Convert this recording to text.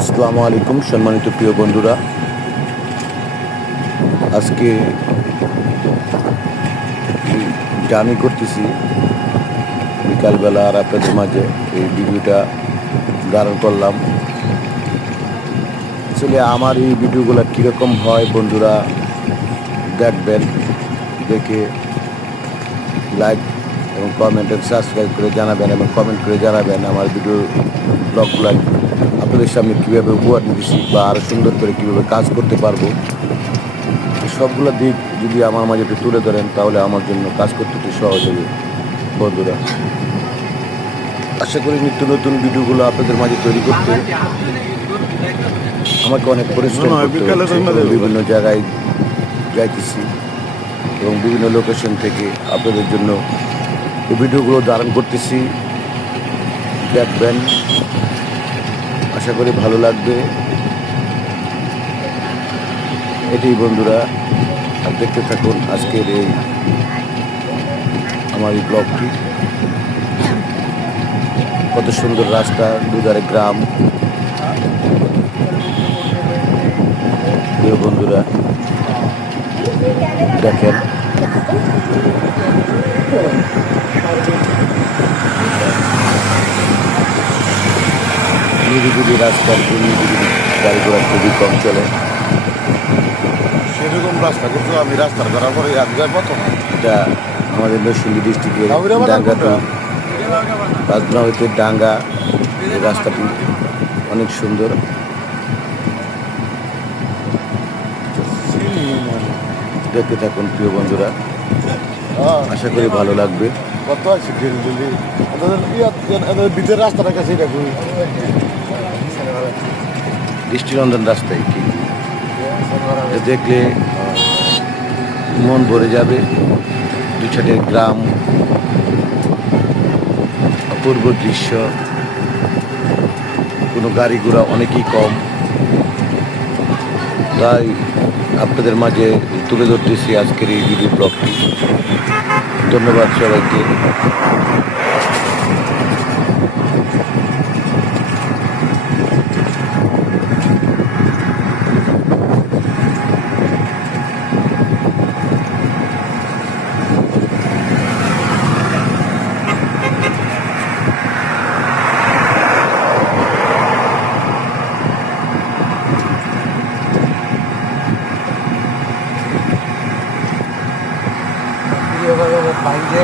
আসসালামু আলাইকুম সম্মানিত প্রিয় বন্ধুরা, আজকে জার্নি করতেছি বিকালবেলা আর আপনাদের মাঝে এই ভিডিওটা ধারণ করলাম। আসলে আমার এই ভিডিওগুলো কীরকম হয় বন্ধুরা দেখবেন, দেখে লাইক এবং কমেন্ট এবং সাবস্ক্রাইব করে জানাবেন এবং কমেন্ট করে জানাবেন আমার ভিডিও ব্লগগুলো আপনাদের সামনে কীভাবে উপহার দিতেছি বা আরও সুন্দর করে কীভাবে কাজ করতে পারবো। সবগুলো দিক যদি আমার মাঝে একটু তুলে ধরেন তাহলে আমার জন্য কাজ করতে একটু সহজ হবে বন্ধুরা। আশা করি নিত্য নতুন ভিডিওগুলো আপনাদের মাঝে তৈরি করতে আমাকে অনেক পরিশ্রম করতে হচ্ছে। বিভিন্ন জায়গায় যাইতেছি এবং বিভিন্ন লোকেশন থেকে আপনাদের জন্য এই ভিডিওগুলো ধারণ করতেছি। দেখবেন, আশা করি ভালো লাগবে। এটাই বন্ধুরা, আর দেখতে থাকুন আজকের আমার এই ব্লগটি। কত সুন্দর রাস্তা, দুধারে গ্রাম। প্রিয় বন্ধুরা দেখেন, নিরিবিলি রাস্তার নিরিবিলি গাড়ি ঘোড়া খুবই কম চলে। সেরকম রাস্তা কিন্তু আমি রাস্তার করার পরে একবার প্রথম এটা আমাদের নরসিংদী ডিস্ট্রিক্টের ডাঙ্গা টু পাঁচগ্রাম হইতে ডাঙ্গা। এই রাস্তাটি অনেক সুন্দর। দেখতে থাকুন প্রিয় বন্ধুরা, আশা করি ভালো লাগবে। কত আছে দিল্লি ভিতরে রাস্তাটার কাছে দেখুন দৃষ্টিনন্দন রাস্তায় ঠিক এটা দেখলে মন ভরে যাবে। দুই সাইডের গ্রাম, অপূর্ব দৃশ্য, কোনো গাড়ি ঘোড়া অনেকই কম। তাই আপনাদের মাঝে তুলে ধরতেছি আজকের এই ভিডিও ব্লগটি। ধন্যবাদ সবাইকে। বাইরে